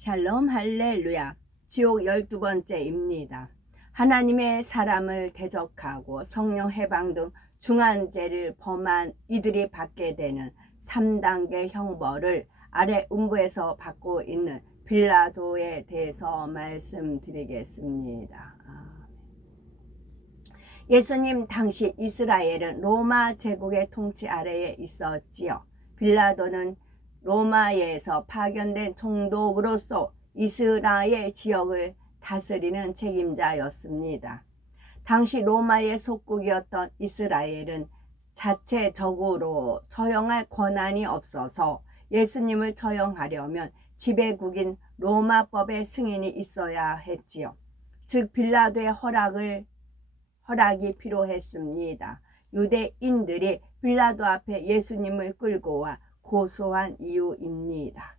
샬롬 할렐루야. 지옥 12번째입니다. 하나님의 사람을 대적하고 성령 해방 등 중한 죄를 범한 이들이 받게 되는 3단계 형벌을 아래 음부에서 받고 있는 빌라도에 대해서 말씀드리겠습니다. 예수님 당시 이스라엘은 로마 제국의 통치 아래에 있었지요. 빌라도는 로마에서 파견된 총독으로서 이스라엘 지역을 다스리는 책임자였습니다. 당시 로마의 속국이었던 이스라엘은 자체적으로 처형할 권한이 없어서 예수님을 처형하려면 지배국인 로마법의 승인이 있어야 했지요. 즉 빌라도의 허락이 필요했습니다. 유대인들이 빌라도 앞에 예수님을 끌고 와 고소한 이유입니다.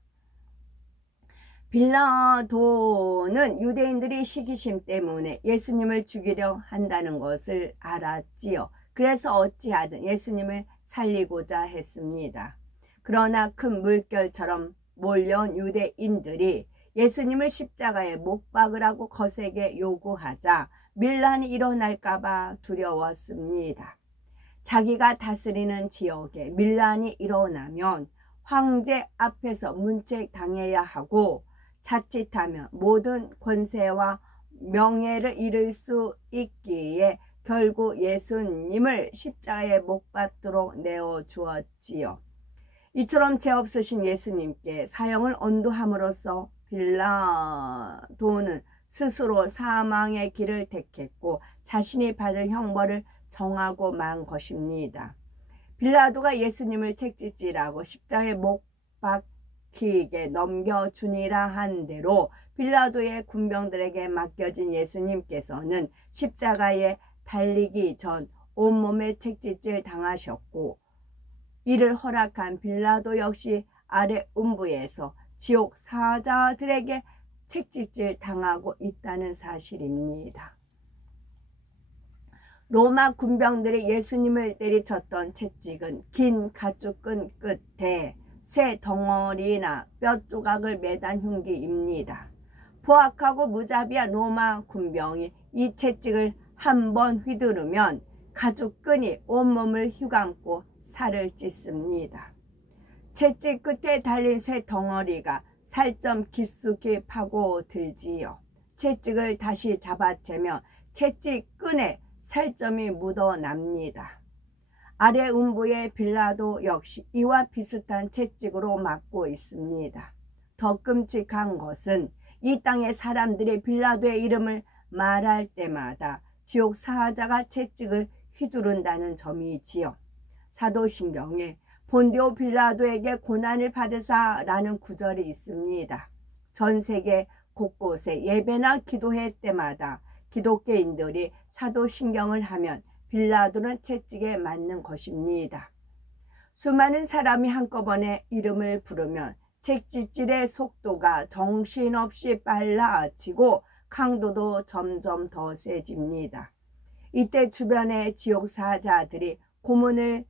빌라도는 유대인들이 시기심 때문에 예수님을 죽이려 한다는 것을 알았지요. 그래서 어찌하든 예수님을 살리고자 했습니다. 그러나 큰 물결처럼 몰려온 유대인들이 예수님을 십자가에 못 박으라고 거세게 요구하자 밀란이 일어날까봐 두려웠습니다. 자기가 다스리는 지역에 밀란이 일어나면 황제 앞에서 문책당해야 하고 자칫하면 모든 권세와 명예를 잃을 수 있기에 결국 예수님을 십자가에 못 박도록 내어주었지요. 이처럼 죄 없으신 예수님께 사형을 언도함으로써 빌라도는 스스로 사망의 길을 택했고 자신이 받을 형벌을 정하고 만 것입니다. 빌라도가 예수님을 책짓질하고 십자가에 못 박히게 넘겨주니라 한 대로 빌라도의 군병들에게 맡겨진 예수님께서는 십자가에 달리기 전 온몸에 책짓질 당하셨고 이를 허락한 빌라도 역시 아래 음부에서 지옥 사자들에게 책짓질 당하고 있다는 사실입니다. 로마 군병들이 예수님을 때리쳤던 채찍은 긴 가죽끈 끝에 쇠 덩어리나 뼈 조각을 매단 흉기입니다. 포악하고 무자비한 로마 군병이 이 채찍을 한번 휘두르면 가죽끈이 온몸을 휘감고 살을 찢습니다. 채찍 끝에 달린 쇠 덩어리가 살점 깊숙이 파고들지요. 채찍을 다시 잡아채면 채찍끈에 살점이 묻어납니다. 아래 음부의 빌라도 역시 이와 비슷한 채찍으로 맞고 있습니다. 더 끔찍한 것은 이 땅의 사람들이 빌라도의 이름을 말할 때마다 지옥 사자가 채찍을 휘두른다는 점이지요. 사도신경에 본디오 빌라도에게 고난을 받으사라는 구절이 있습니다. 전 세계 곳곳에 예배나 기도회 때마다 기독교인들이 사도신경을 하면 빌라도는 채찍에 맞는 것입니다. 수많은 사람이 한꺼번에 이름을 부르면 채찍질의 속도가 정신없이 빨라지고 강도도 점점 더 세집니다. 이때 주변의 지옥사자들이 고문을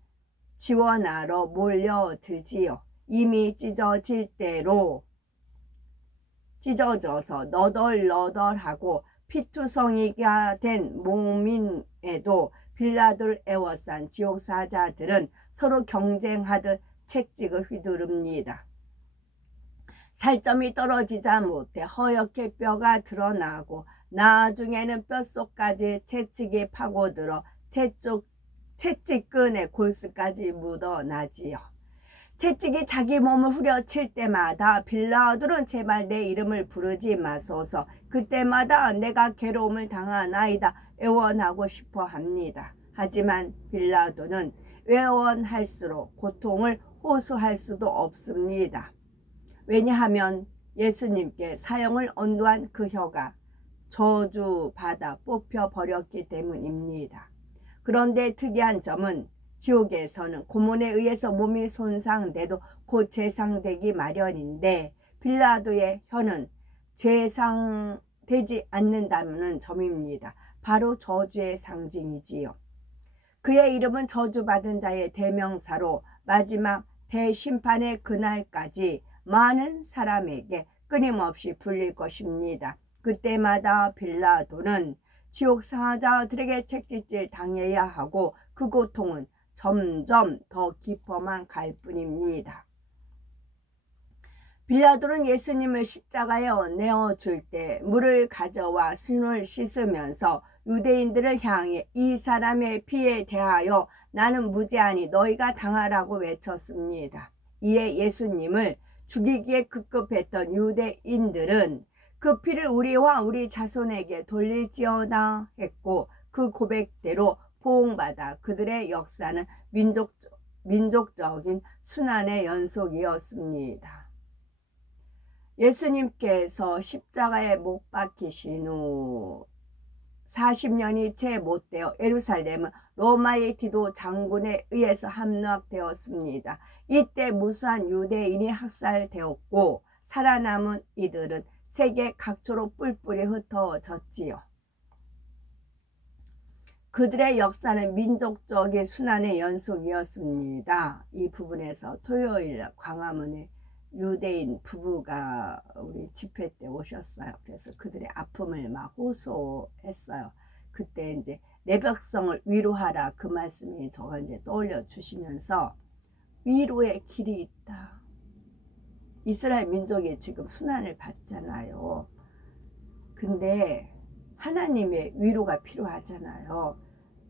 지원하러 몰려들지요. 이미 찢어질 대로 찢어져서 너덜너덜하고 피투성이가 된 몸인에도 빌라도를 애워싼 지옥사자들은 서로 경쟁하듯 채찍을 휘두릅니다. 살점이 떨어지자 못해 허옇게 뼈가 드러나고 나중에는 뼛속까지 채찍이 파고들어 채찍끈에 골수까지 묻어나지요. 채찍이 자기 몸을 후려칠 때마다 빌라도는 제발 내 이름을 부르지 마소서, 그때마다 내가 괴로움을 당하나이다 애원하고 싶어 합니다. 하지만 빌라도는 애원할수록 고통을 호소할 수도 없습니다. 왜냐하면 예수님께 사형을 언도한 그 혀가 저주받아 뽑혀버렸기 때문입니다. 그런데 특이한 점은 지옥에서는 고문에 의해서 몸이 손상돼도 곧 재상되기 마련인데 빌라도의 혀는 재상되지 않는다는 점입니다. 바로 저주의 상징이지요. 그의 이름은 저주받은 자의 대명사로 마지막 대심판의 그날까지 많은 사람에게 끊임없이 불릴 것입니다. 그때마다 빌라도는 지옥 사자들에게 책짓질 당해야 하고 그 고통은 점점 더 깊어만 갈 뿐입니다. 빌라도는 예수님을 십자가에 내어줄 때 물을 가져와 손을 씻으면서 유대인들을 향해 이 사람의 피에 대하여 나는 무죄하니 너희가 당하라고 외쳤습니다. 이에 예수님을 죽이기에 급급했던 유대인들은 그 피를 우리와 우리 자손에게 돌릴지어다 했고 그 고백대로 포옹받아 그들의 역사는 민족적인 순환의 연속이었습니다. 예수님께서 십자가에 못 박히신 후 40년이 채 못되어 예루살렘은 로마의 디도 장군에 의해서 함락되었습니다. 이때 무수한 유대인이 학살되었고 살아남은 이들은 세계 각처로 뿔뿔이 흩어졌지요. 그들의 역사는 민족적인 순환의 연속이었습니다. 이 부분에서 토요일 광화문에 유대인 부부가 우리 집회 때 오셨어요. 그래서 그들의 아픔을 막 호소했어요. 그때 이제 내 백성을 위로하라 그 말씀이 저가 이제 떠올려 주시면서 위로의 길이 있다. 이스라엘 민족이 지금 순환을 받잖아요. 근데 하나님의 위로가 필요하잖아요.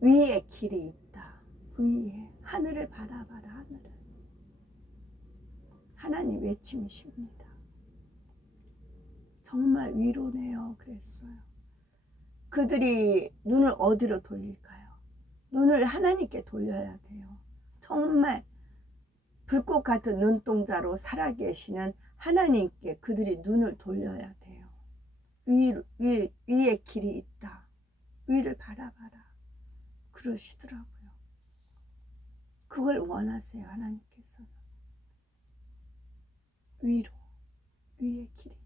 위의 길이 있다. 위에 하늘을 바라봐라. 하늘을. 하나님 외침이십니다. 정말 위로네요. 그랬어요. 그들이 눈을 어디로 돌릴까요? 눈을 하나님께 돌려야 돼요. 정말 불꽃 같은 눈동자로 살아계시는 하나님께 그들이 눈을 돌려야 돼요. 위에 길이 있다. 위를 바라봐라. 그러시더라고요. 그걸 원하세요. 하나님께서는. 위에 길이 있다.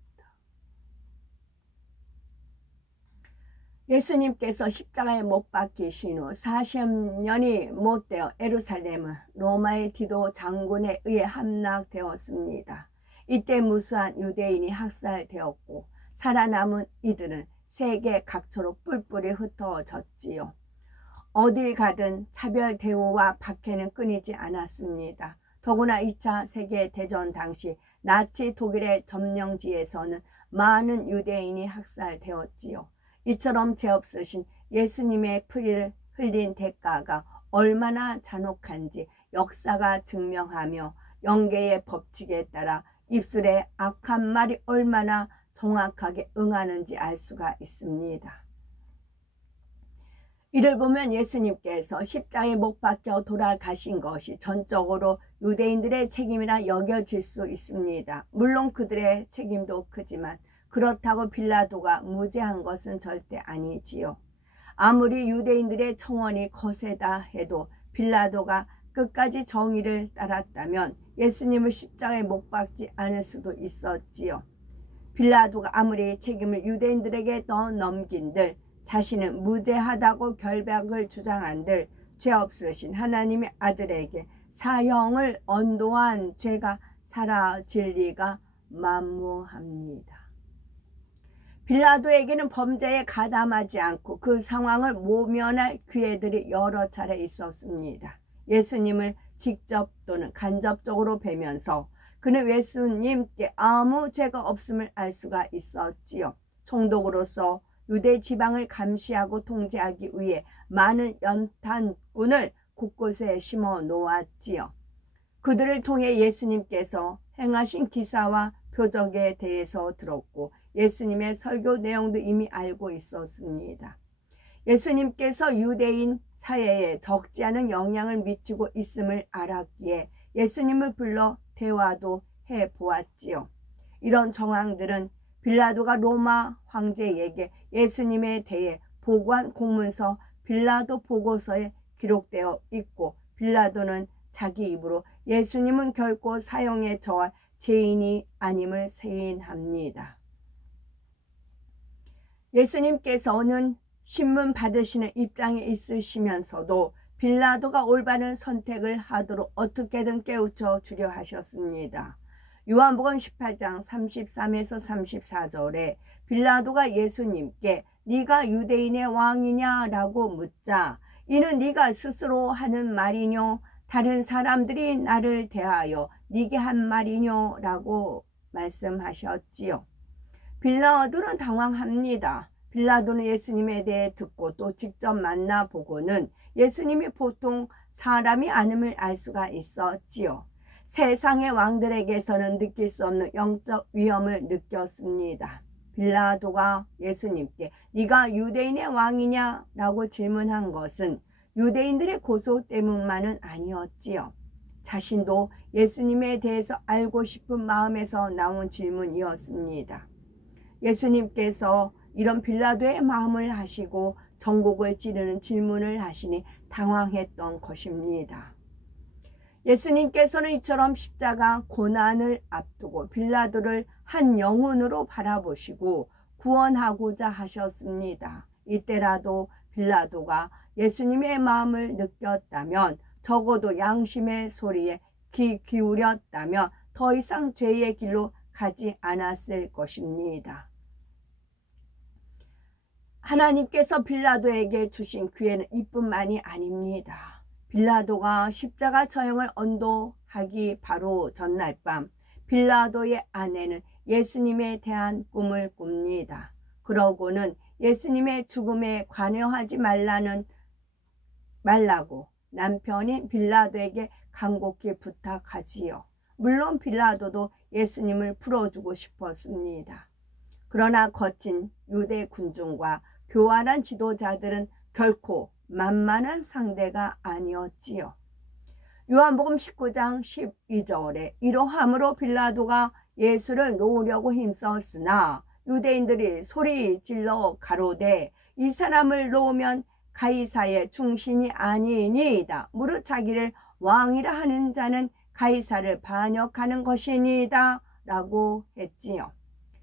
예수님께서 십자가에 못 박히신 후 40년이 못되어 예루살렘은 로마의 디도 장군에 의해 함락되었습니다. 이때 무수한 유대인이 학살되었고 살아남은 이들은 세계 각처로 뿔뿔이 흩어졌지요. 어딜 가든 차별 대우와 박해는 끊이지 않았습니다. 더구나 2차 세계대전 당시 나치 독일의 점령지에서는 많은 유대인이 학살되었지요. 이처럼 죄 없으신 예수님의 피를 흘린 대가가 얼마나 잔혹한지 역사가 증명하며 영계의 법칙에 따라 입술에 악한 말이 얼마나 정확하게 응하는지 알 수가 있습니다. 이를 보면 예수님께서 십자가에 못 박혀 돌아가신 것이 전적으로 유대인들의 책임이라 여겨질 수 있습니다. 물론 그들의 책임도 크지만 그렇다고 빌라도가 무죄한 것은 절대 아니지요. 아무리 유대인들의 청원이 거세다 해도 빌라도가 끝까지 정의를 따랐다면 예수님을 십자가에 못 박지 않을 수도 있었지요. 빌라도가 아무리 책임을 유대인들에게 넘긴들 자신은 무죄하다고 결백을 주장한들 죄 없으신 하나님의 아들에게 사형을 언도한 죄가 사라질 리가 만무합니다. 빌라도에게는 범죄에 가담하지 않고 그 상황을 모면할 기회들이 여러 차례 있었습니다. 예수님을 직접 또는 간접적으로 뵈면서 그는 예수님께 아무 죄가 없음을 알 수가 있었지요. 총독으로서 유대 지방을 감시하고 통제하기 위해 많은 연탄꾼을 곳곳에 심어 놓았지요. 그들을 통해 예수님께서 행하신 기사와 표적에 대해서 들었고 예수님의 설교 내용도 이미 알고 있었습니다. 예수님께서 유대인 사회에 적지 않은 영향을 미치고 있음을 알았기에 예수님을 불러 대화도 해보았지요. 이런 정황들은 빌라도가 로마 황제에게 예수님에 대해 보고한 공문서 빌라도 보고서에 기록되어 있고 빌라도는 자기 입으로 예수님은 결코 사형에 처할 죄인이 아님을 세인합니다. 예수님께서는 신문 받으시는 입장에 있으시면서도 빌라도가 올바른 선택을 하도록 어떻게든 깨우쳐 주려 하셨습니다. 요한복음 18장 33에서 34절에 빌라도가 예수님께 네가 유대인의 왕이냐라고 묻자 이는 네가 스스로 하는 말이뇨 다른 사람들이 나를 대하여 네게 한 말이뇨라고 말씀하셨지요. 빌라도는 당황합니다. 빌라도는 예수님에 대해 듣고 또 직접 만나보고는 예수님이 보통 사람이 아님을 알 수가 있었지요. 세상의 왕들에게서는 느낄 수 없는 영적 위험을 느꼈습니다. 빌라도가 예수님께 네가 유대인의 왕이냐? 라고 질문한 것은 유대인들의 고소 때문만은 아니었지요. 자신도 예수님에 대해서 알고 싶은 마음에서 나온 질문이었습니다. 예수님께서 이런 빌라도의 마음을 하시고 전곡을 찌르는 질문을 하시니 당황했던 것입니다. 예수님께서는 이처럼 십자가 고난을 앞두고 빌라도를 한 영혼으로 바라보시고 구원하고자 하셨습니다. 이때라도 빌라도가 예수님의 마음을 느꼈다면 적어도 양심의 소리에 귀 기울였다면 더 이상 죄의 길로 가지 않았을 것입니다. 하나님께서 빌라도에게 주신 기회는 이뿐만이 아닙니다. 빌라도가 십자가 처형을 언도하기 바로 전날 밤 빌라도의 아내는 예수님에 대한 꿈을 꿉니다. 그러고는 예수님의 죽음에 관여하지 말라고 남편인 빌라도에게 간곡히 부탁하지요. 물론 빌라도도 예수님을 풀어주고 싶었습니다. 그러나 거친 유대 군중과 교활한 지도자들은 결코 만만한 상대가 아니었지요. 요한복음 19장 12절에 이러함으로 빌라도가 예수를 놓으려고 힘썼으나 유대인들이 소리 질러 가로되 이 사람을 놓으면 가이사의 충신이 아니니이다. 무릇 자기를 왕이라 하는 자는 가이사를 반역하는 것이니이다 라고 했지요.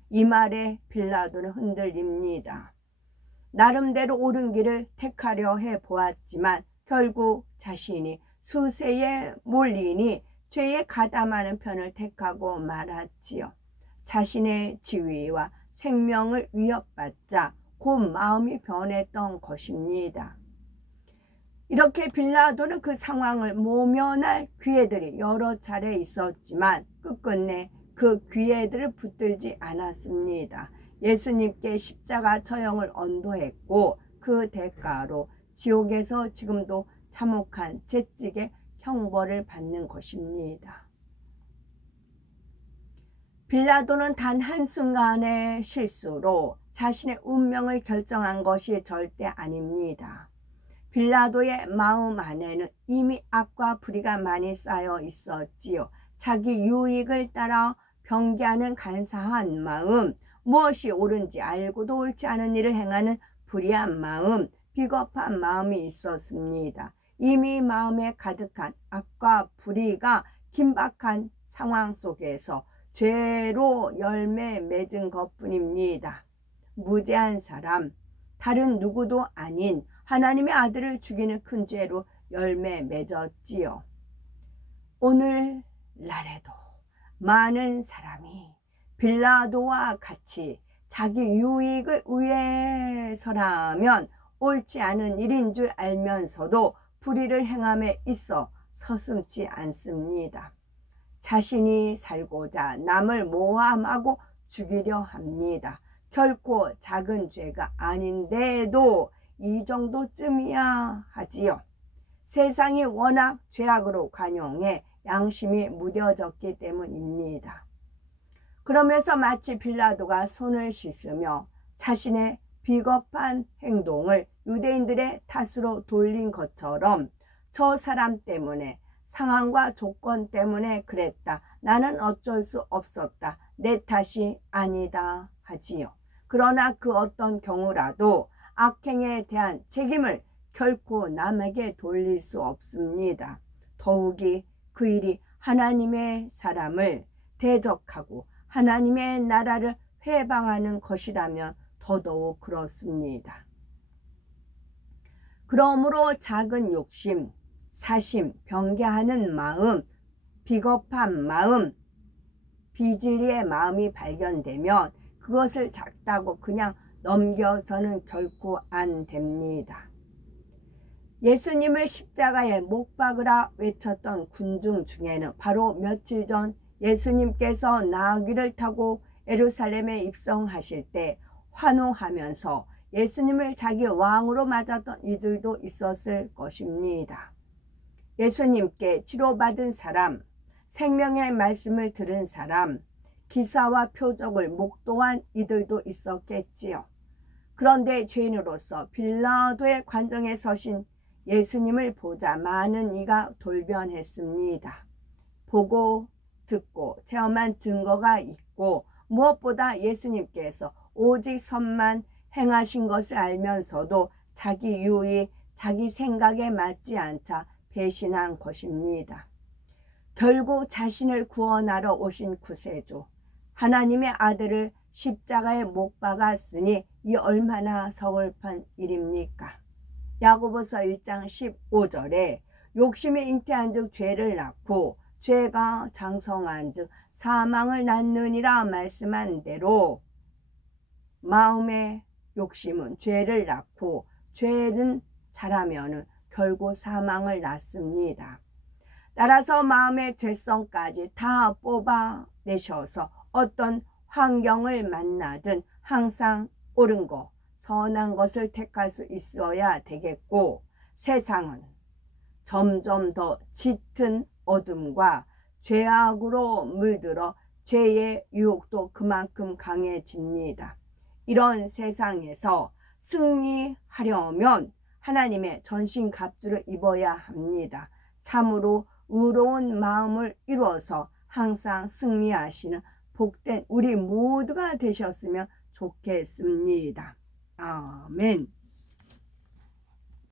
이 말에 빌라도는 흔들립니다. 나름대로 옳은 길을 택하려 해보았지만 결국 자신이 수세에 몰리니 죄에 가담하는 편을 택하고 말았지요. 자신의 지위와 생명을 위협받자 곧 마음이 변했던 것입니다. 이렇게 빌라도는 그 상황을 모면할 기회들이 여러 차례 있었지만 끝끝내 그 기회들을 붙들지 않았습니다. 예수님께 십자가 처형을 언도했고 그 대가로 지옥에서 지금도 참혹한 채찍의 형벌을 받는 것입니다. 빌라도는 단 한순간의 실수로 자신의 운명을 결정한 것이 절대 아닙니다. 빌라도의 마음 안에는 이미 악과 불의가 많이 쌓여 있었지요. 자기 유익을 따라 변개하는 간사한 마음, 무엇이 옳은지 알고도 옳지 않은 일을 행하는 불의한 마음, 비겁한 마음이 있었습니다. 이미 마음에 가득한 악과 불의가 긴박한 상황 속에서 죄로 열매 맺은 것뿐입니다. 무죄한 사람, 다른 누구도 아닌 하나님의 아들을 죽이는 큰 죄로 열매 맺었지요. 오늘날에도 많은 사람이 빌라도와 같이 자기 유익을 위해서라면 옳지 않은 일인 줄 알면서도 불의를 행함에 있어 서슴지 않습니다. 자신이 살고자 남을 모함하고 죽이려 합니다. 결코 작은 죄가 아닌데도 이 정도쯤이야 하지요. 세상이 워낙 죄악으로 관용해 양심이 무뎌졌기 때문입니다. 그러면서 마치 빌라도가 손을 씻으며 자신의 비겁한 행동을 유대인들의 탓으로 돌린 것처럼 저 사람 때문에 상황과 조건 때문에 그랬다. 나는 어쩔 수 없었다. 내 탓이 아니다 하지요. 그러나 그 어떤 경우라도 악행에 대한 책임을 결코 남에게 돌릴 수 없습니다. 더욱이 그 일이 하나님의 사람을 대적하고 하나님의 나라를 회방하는 것이라면 더더욱 그렇습니다. 그러므로 작은 욕심, 사심, 변개하는 마음, 비겁한 마음, 비진리의 마음이 발견되면 그것을 작다고 그냥 넘겨서는 결코 안 됩니다. 예수님을 십자가에 못 박으라 외쳤던 군중 중에는 바로 며칠 전 예수님께서 나귀를 타고 예루살렘에 입성하실 때 환호하면서 예수님을 자기 왕으로 맞았던 이들도 있었을 것입니다. 예수님께 치료받은 사람, 생명의 말씀을 들은 사람, 기사와 표적을 목도한 이들도 있었겠지요. 그런데 죄인으로서 빌라도의 관정에 서신 예수님을 보자 많은 이가 돌변했습니다. 보고 듣고 체험한 증거가 있고 무엇보다 예수님께서 오직 선만 행하신 것을 알면서도 자기 유의, 자기 생각에 맞지 않자 배신한 것입니다. 결국 자신을 구원하러 오신 구세주, 하나님의 아들을 십자가에 못 박았으니 이 얼마나 서글픈 일입니까? 야고보서 1장 15절에 욕심이 잉태한 즉 죄를 낳고 죄가 장성한 즉 사망을 낳느니라 말씀한 대로 마음의 욕심은 죄를 낳고 죄는 자라면은 결국 사망을 낳습니다. 따라서 마음의 죄성까지 다 뽑아내셔서 어떤 환경을 만나든 항상 옳은 것, 선한 것을 택할 수 있어야 되겠고, 세상은 점점 더 짙은 어둠과 죄악으로 물들어 죄의 유혹도 그만큼 강해집니다. 이런 세상에서 승리하려면 하나님의 전신갑주를 입어야 합니다. 참으로 의로운 마음을 이루어서 항상 승리하시는 복된 우리 모두가 되셨으면 좋겠습니다. 아멘.